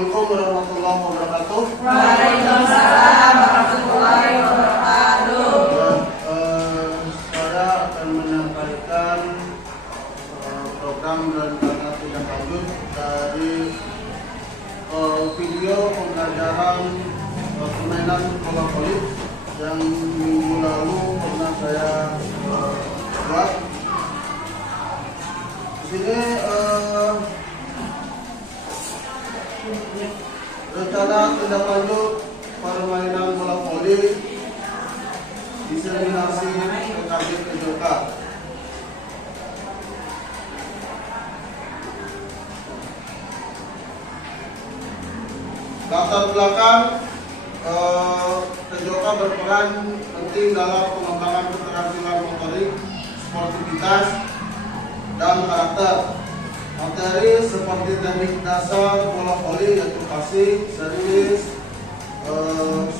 Assalamualaikum warahmatullahi wabarakatuh. Waalaikumsalam warahmatullahi wabarakatuh. Saya akan menyampaikan program rencana tindak lanjut dari video pembelajaran permainan bola voli yang minggu lalu pernah saya buat. Di sini rencana tindak lanjut permainan bola voli diseminasi PKB PJK. Latar belakang PJK berperan penting dalam pengembangan keterampilan motorik, sportivitas, dan karakter. Materi seperti teknik dasar bola voli yaitu passing, servis,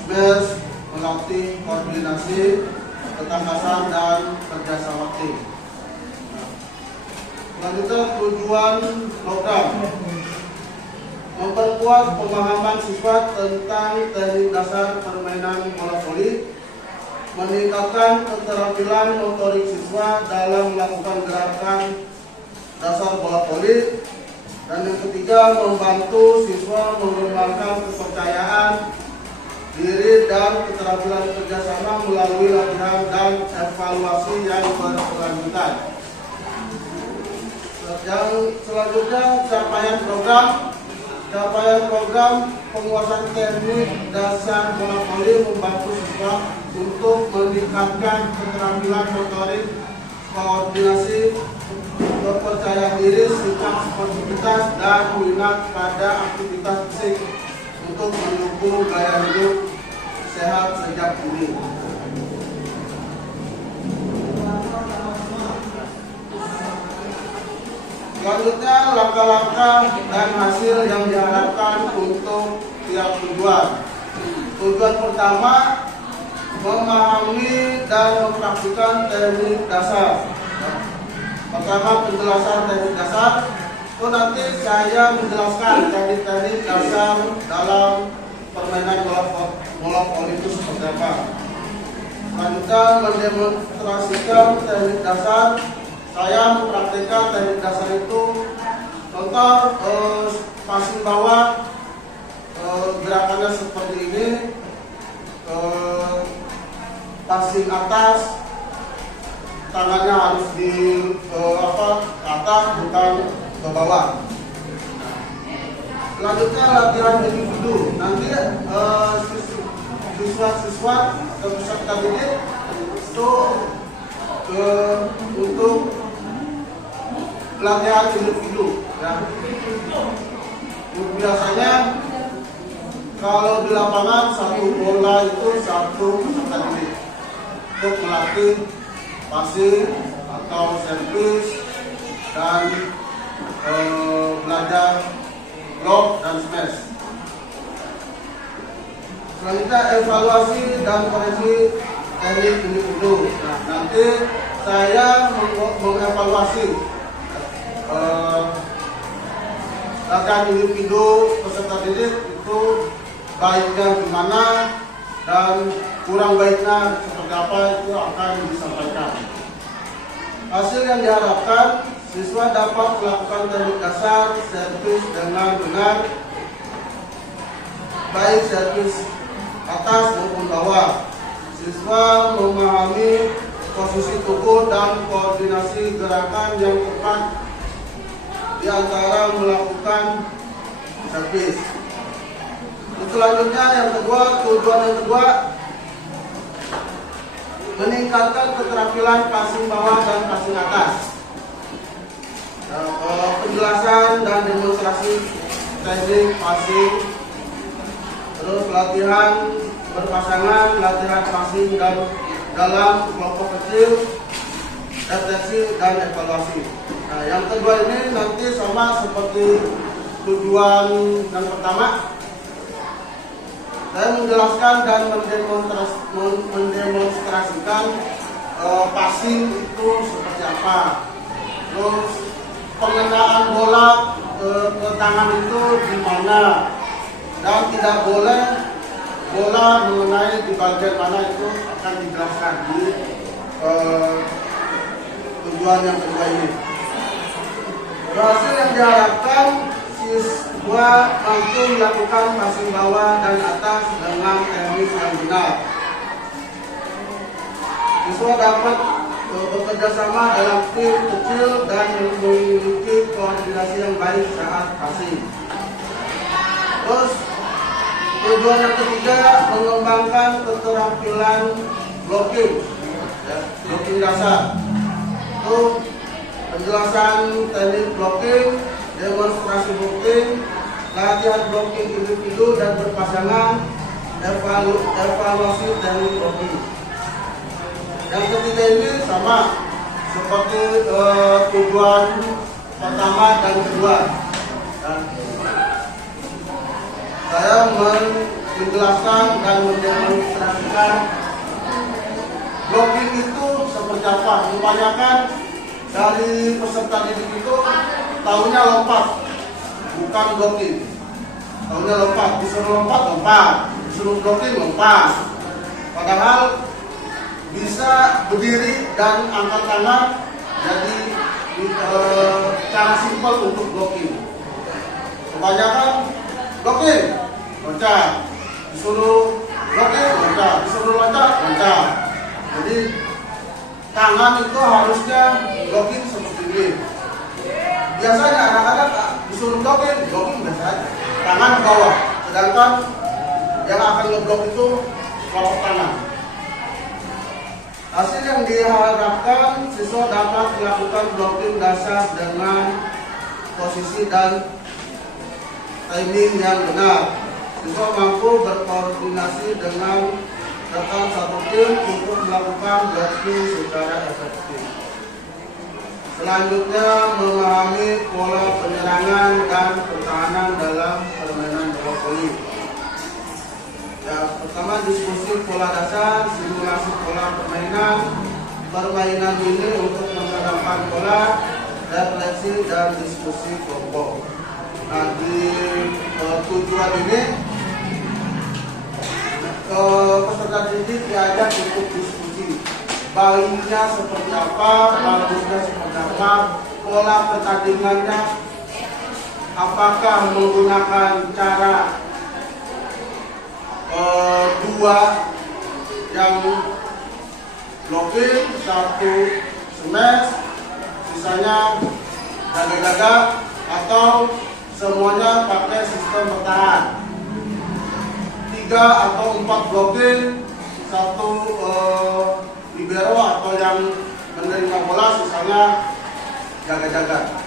smash, melatih koordinasi, ketangkasan, dan kerjasama tim. Selanjutnya tujuan program memperkuat pemahaman siswa tentang teknik dasar permainan bola voli, meningkatkan keterampilan motorik siswa dalam melakukan gerakan dasar bola voli, dan yang ketiga membantu siswa mengembangkan kepercayaan diri dan keterampilan kerjasama melalui latihan dan evaluasi yang berkelanjutan. Yang selanjutnya capaian program penguasaan teknik dasar bola voli membantu siswa untuk meningkatkan keterampilan motorik, koordinasi, percaya diri, sikap sportivitas, dan minat pada aktivitas fisik untuk mendukung gaya hidup sehat sejak dini. Selanjutnya langkah-langkah dan hasil yang diharapkan untuk tiap tujuan. Tujuan pertama, memahami dan mempraktikkan teknik dasar. Pertama, penjelasan teknik dasar. Nanti saya menjelaskan teknik dasar dalam permainan bola voli itu seperti apa. Selanjutnya, mendemonstrasikan teknik dasar. Saya mempraktikkan teknik dasar itu. Contoh, passing bawah, gerakannya seperti ini. Passing atas, tangannya harus di atas, bukan ke bawah. Selanjutnya latihan individu. Nanti siswa-siswa atau peserta didik itu untuk latihan individu. Ya. Biasanya kalau di lapangan satu bola itu satu peserta didik untuk melatih passing atau servis dan belajar block dan smash. Selanjutnya evaluasi dan koreksi teknik individu. Nah, nanti saya mengevaluasi latihan individu peserta didik itu baiknya gimana dan kurang baiknya seperti apa, itu akan disampaikan. Hasil yang diharapkan, siswa dapat melakukan teknik dasar servis dengan benar, baik servis atas maupun bawah. Siswa memahami posisi tubuh dan koordinasi gerakan yang tepat di antara melakukan servis. Selanjutnya yang kedua, tujuan yang kedua, meningkatkan keterampilan passing bawah dan passing atas. Penjelasan dan demonstrasi teknik passing, terus latihan berpasangan, latihan passing dan dalam kelompok kecil, deteksi dan evaluasi. Nah, yang kedua ini nanti sama seperti tujuan yang pertama. Saya menjelaskan dan mendemonstrasikan passing itu seperti apa. Terus pengenaan bola ke tangan itu di mana, dan tidak boleh bola mengenai di bagian mana itu akan dijelaskan di tujuan yang kedua ini. Hasil yang diharapkan siswa mampu melakukan passing bawah dan atas dengan teknik yang benar. Siswa dapat bekerja sama dalam tim kecil dan memiliki koordinasi yang baik saat passing. Terus tujuan yang ketiga, mengembangkan keterampilan blocking, blocking dasar. Itu penjelasan teknik blocking, demonstrasi blocking, latihan blocking individu dan berpasangan, evaluasi teknik blocking. Yang ketiga ini sama seperti tujuan pertama dan kedua. Saya menjelaskan dan mendemonstrasikan blocking itu seperti apa. Kebanyakan dari peserta didik itu tahunya lompat, bukan blocking. Tahunya lompat, disuruh lompat, disuruh blocking lompat. Padahal bisa berdiri dan angkat tangan, jadi cara simpel untuk blocking. Kebanyakan blocking, loncat, disuruh blocking, loncat, disuruh loncat. Jadi tangan itu harusnya blocking seperti ini. Biasanya anak-anak disuruh blocking biasa aja, tangan ke bawah. Sedangkan yang akan ngeblok itu kelopak tangan. Hasil yang diharapkan, siswa dapat melakukan blocking dasar dengan posisi dan timing yang benar. Siswa mampu berkoordinasi dengan rekan satu tim untuk melakukan blocking secara efektif. Selanjutnya, memahami pola penyerangan dan pertahanan dalam permainan bola voli. Pertama, diskusi pola dasar, simulasi pola permainan ini untuk mengenalkan pola, refleksi dan diskusi kelompok. Nah, di tujuan ini peserta didik diajak untuk diskusi baiknya seperti apa, bagusnya seperti apa, pola pertandingannya, apakah menggunakan cara dua yang blocking, satu smash, sisanya jaga-jaga, atau semuanya pakai sistem bertahan, 3 atau 4 blocking, satu libero atau yang menerima bola, sisanya jaga-jaga.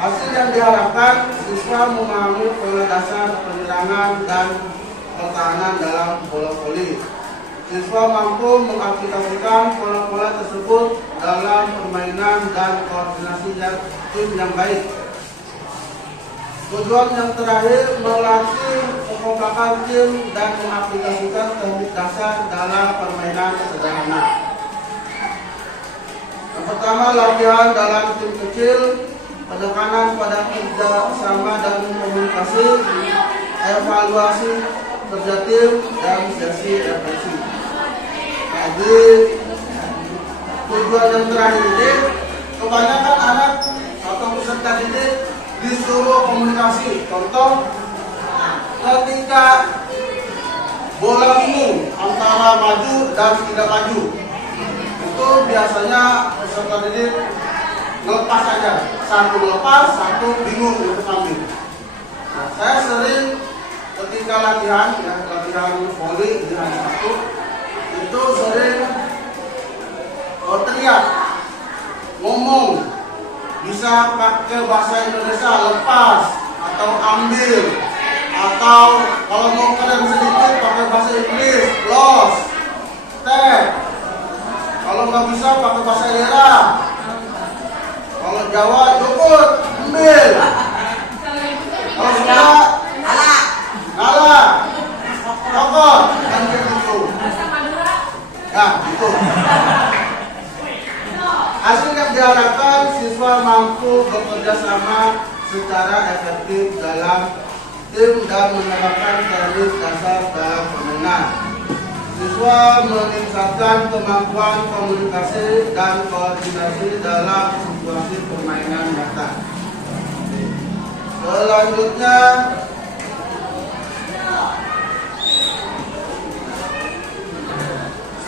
Hasil yang diharapkan, siswa memahami pola dasar penyerangan dan pertahanan dalam bola voli. Siswa mampu mengaplikasikan pola-pola tersebut dalam permainan dan koordinasi tim yang baik. Tujuan yang terakhir, melatih kekompakan tim dan mengaplikasikan teknik dasar dalam permainan sederhana. Yang pertama, latihan dalam tim kecil, penekanan pada kerjasama dan komunikasi, evaluasi kerja tim, dan sesi refleksi. Jadi tujuan yang terakhir ini, kebanyakan anak atau peserta didik disuruh komunikasi. Contoh, ketika bola bingung antara maju dan tidak maju, itu biasanya peserta didik ngelepas saja, satu lepas, satu bingung untuk ambil. Nah, saya sering ketika latihan voli di hari Sabtu itu sering teriak, ngomong, bisa pakai bahasa Indonesia, lepas atau ambil, atau kalau mau keren sedikit pakai bahasa Inggris, lost, tag. Kalau nggak bisa pakai bahasa daerah, kalau Jawa jukut, ambil, kalau Sunda ngalah, rokok, dan gitu. Nah, gitu. Hasil yang diharapkan, siswa mampu bekerja sama secara efektif dalam sistem dan menerapkan teknik dasar dalam permainan. Siswa meningkatkan kemampuan komunikasi dan koordinasi dalam situasi permainan nyata. Selanjutnya,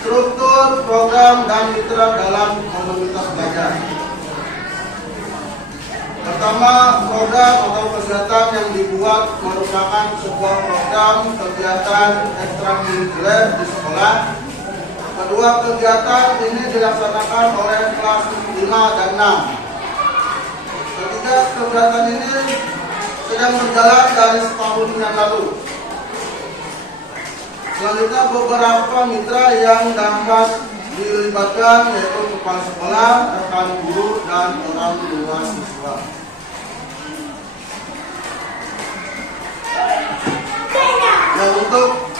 struktur, program, dan mitra dalam komunitas belajar. Pertama, program atau kegiatan yang dibuat merupakan sebuah program kegiatan ekstrakurikuler di sekolah. Kedua, kegiatan ini dilaksanakan oleh kelas 5 dan 6. Ketiga, kegiatan ini sedang berjalan dari setahun yang lalu. Selanjutnya, beberapa mitra yang dapat dilibatkan yaitu kepala sekolah, rekan guru, dan orang tua siswa. Nah, untuk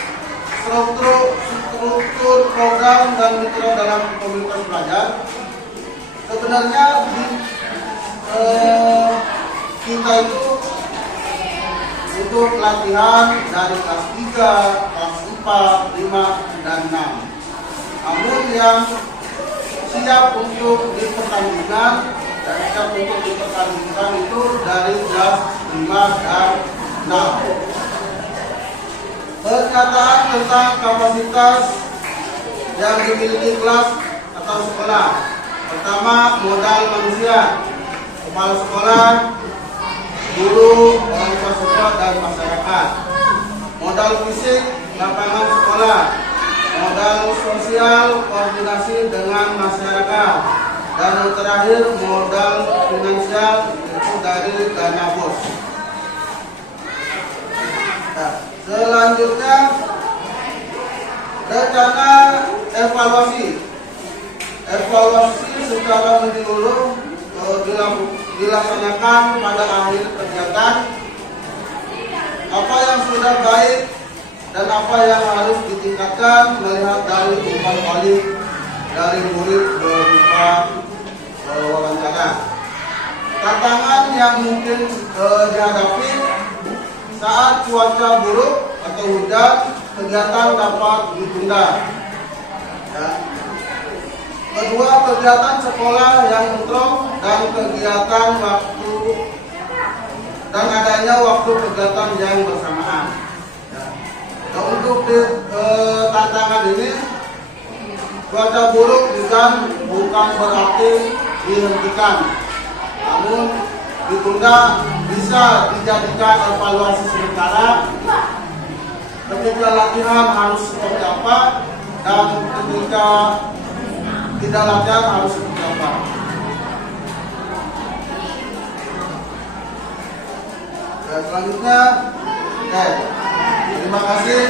struktur program dan mitra dalam komunitas belajar, sebenarnya kita itu untuk latihan dari kelas 3, kelas 4, 5, dan 6. Namun yang siap untuk dipertandingkan itu dari kelas 5 dan 6. Pernyataan tentang kapasitas yang dimiliki kelas atau sekolah. Pertama, modal manusia, kepala sekolah, guru, orang tua siswa, dan masyarakat. Modal fisik, lapangan sekolah. Modal sosial, koordinasi dengan masyarakat. Dan yang terakhir, modal finansial, itu dari dana bos. Nah, selanjutnya, rencana evaluasi. Evaluasi secara menyeluruh dilaksanakan pada akhir kegiatan. Apa yang sudah baik dan apa yang harus ditingkatkan melihat dari umpan balik dari murid berupa wawancara. Tantangan yang mungkin dihadapi saat cuaca buruk atau hujan, kegiatan dapat ditunda. Ya. Kedua, kegiatan sekolah yang bentrok dan kegiatan waktu dan adanya waktu kegiatan yang bersamaan. Ya. Nah, untuk tantangan ini, cuaca buruk hujan bukan berarti dihentikan, namun ditunda bisa dijadikan evaluasi sementara. Ketika latihan harus seperti apa dan ketika tidak latihan harus seperti apa. Dan selanjutnya, terima kasih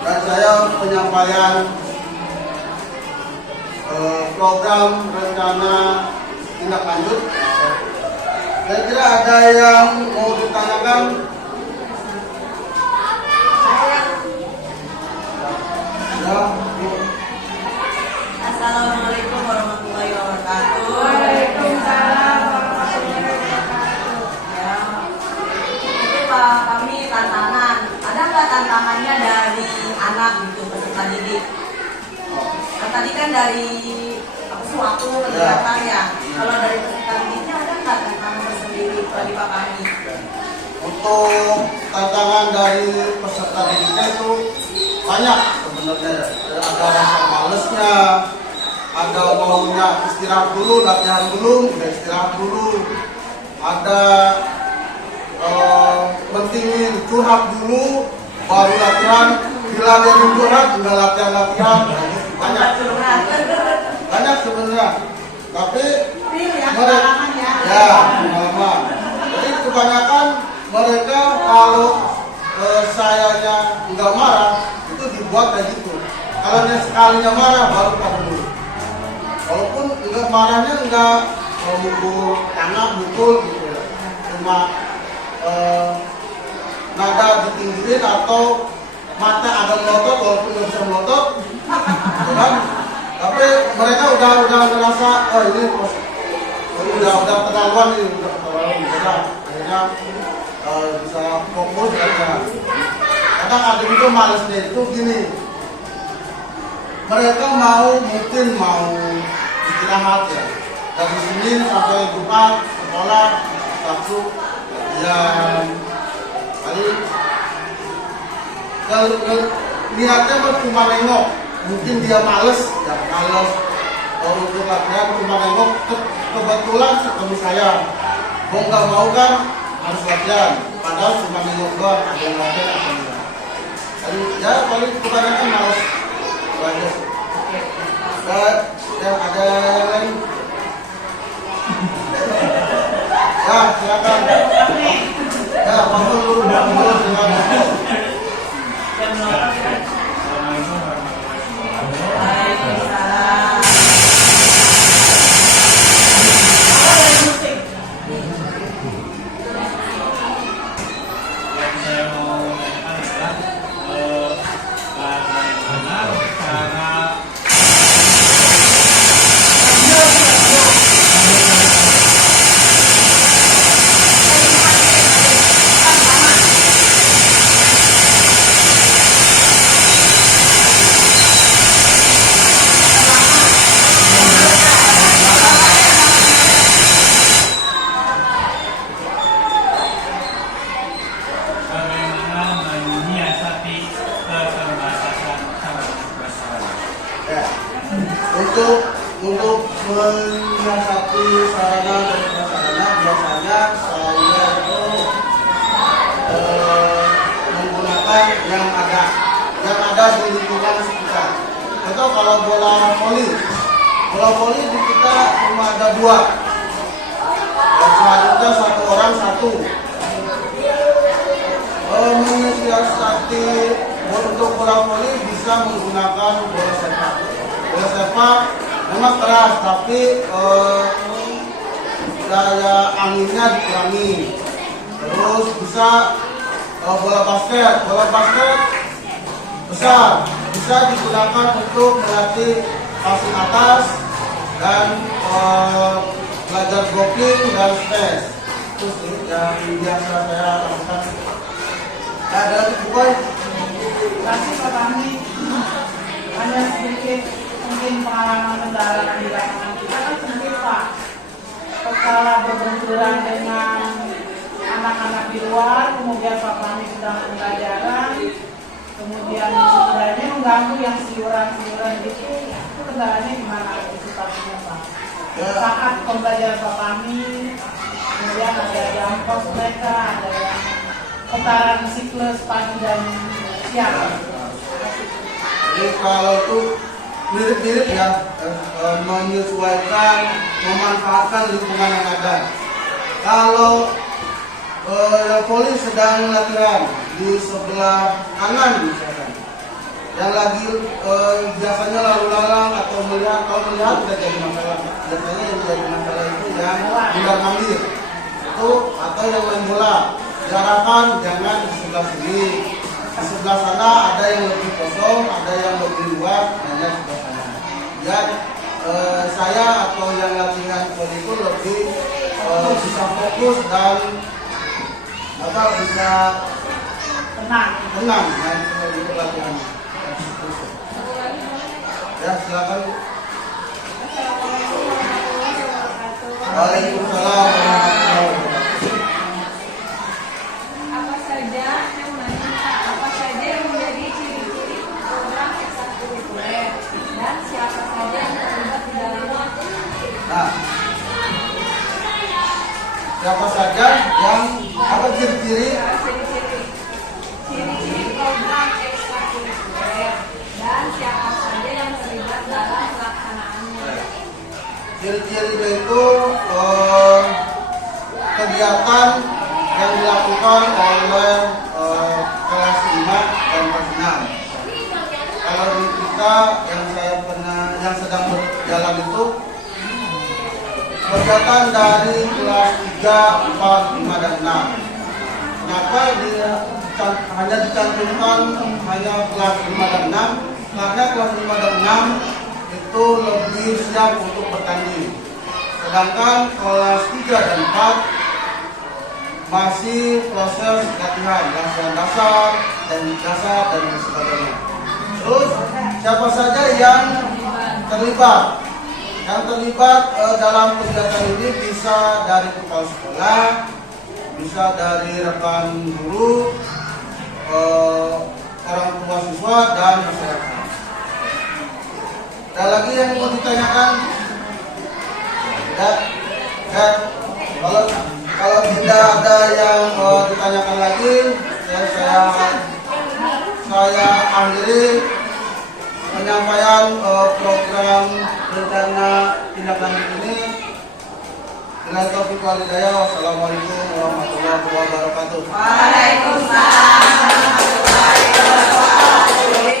dari saya penyampaian program rencana tindak lanjut. Saya kira ada yang mau ditanyakan. Ya, Assalamualaikum warahmatullahi wabarakatuh. Waalaikumsalam warahmatullahi wabarakatuh. Ya, itu Pak, kami tantangan. Ada nggak tantangannya dari anak gitu peserta didik? Nah, tadi kan dari waktu kegiatan ya. Kalau dari peserta didiknya ada nggak tantangan tersendiri bagi Pak kami? untuk tantangan dari peserta didiknya itu banyak sebenarnya. Ada rasa malesnya, ada maunya istirahat dulu, latihan belum, udah istirahat dulu. Ada pentingin curhat dulu, baru latihan. Bila dia curhat, udah latihan. Banyak sebenarnya. Tapi mereka, ya pengalaman. Jadi kebanyakan mereka kalau sayanya nggak marah, itu dibuat kayak gitu. Kalau dia sekalinya marah, baru pada dulu. Walaupun nggak marahnya nggak mukul tangan, mukul gitu ya. Cuma nada ditinggiin atau mata ada melotot, walaupun nggak bisa melotot, kan? Tapi mereka udah ngerasa, oh ini udah terlaluan nih, udah terlaluan. Akhirnya akhirnya bisa fokus aja. Kadang ada juga malesnya itu gini, mereka mungkin mau istirahat ya, dari Senin sampai Jumat sekolah Sabtu ya, kali niatnya cuma nengok, mungkin dia males ya, untuk latihan cuma nengok. Kebetulan ketemu saya, mau nggak mau kan harus latihan, padahal cuma nengok doang, ada yang latihan ada yang enggak. Ya paling kebanyakan males belajar. Dan ada yang lain. Ya silakan. Ya bangun dulu, silakan. Untuk menyiasati sarana dan prasarana biasanya saya itu menggunakan yang ada di lingkungan sekitar. Itu kalau bola voli di kita cuma ada 2. Dan selanjutnya 1 orang 1. Menyiasati untuk bola voli bisa menggunakan bola sepak. Bola sepak memang keras, tapi daya anginnya dikurangi. Terus bisa bola basket besar, bisa digunakan untuk melatih passing atas dan belajar blocking dan space. Itu sih yang biasa saya lakukan. Ada bukan? Kasih Pak Tami, hanya sedikit mungkin pengalaman mendalam di lapangan kita kan sempit Pak. Setelah berbenturan dengan anak-anak di luar, kemudian Pak Tami sedang pembelajaran, kemudian sebenarnya mengganggu yang siuran-siuran gitu, itu kendalanya gimana antisipasinya Pak? Saat pembelajaran Pak Tami, kemudian ada yang pos mereka, ada yang putaran siklus pagi dan siang. Jadi kalau itu mirip-mirip ya, menyesuaikan, memanfaatkan lingkungan yang ada. Kalau voli sedang latihan di sebelah kanan misalkan, yang lagi biasanya lalu lalang atau melihat, kalau melihat tidak jadi masalah. Biasanya yang jadi masalah itu yang bulan manggil itu, atau yang main bola. Diarahkan jangan di sebelah sini, di sebelah sana ada yang lebih kosong, ada yang lebih luas, hanya sebelah sana. Ya saya atau yang latihan voli itu lebih bisa fokus dan bisa tenang di latihan. Ya silakan. Waalaikumsalam warahmatullahi wabarakatuh. Apa saja yang menjadi ciri-ciri program ekstrakurikuler dan siapa saja yang terlibat di dalamnya? Nah, siapa saja yang apa ciri-ciri program ekstrakurikuler dan siapa saja yang terlibat dalam pelaksanaannya? Ciri-cirinya itu kegiatan yang dilakukan oleh kelas 5 dan kelas 6. Kalau di kita yang sedang berjalan itu kegiatan dari kelas 3, 4, 5, dan 6. Kenapa dia hanya dicantumkan hanya kelas 5 dan 6? Karena kelas 5 dan 6 itu lebih siap untuk bertanding. Sedangkan kelas 3 dan 4 masih proses latihan dasar dan sebagainya. Terus siapa saja yang terlibat dalam kegiatan ini, bisa dari kepala sekolah, bisa dari rekan guru, orang tua siswa dan masyarakat. Ada lagi yang mau ditanyakan? Tidak? Kalau tidak ada yang ditanyakan lagi, saya akhiri penyampaian program rencana tindak lanjut ini. Dengan taufiq wal hidayah. Wassalamualaikum warahmatullahi wabarakatuh. Waalaikumsalam warahmatullahi wabarakatuh.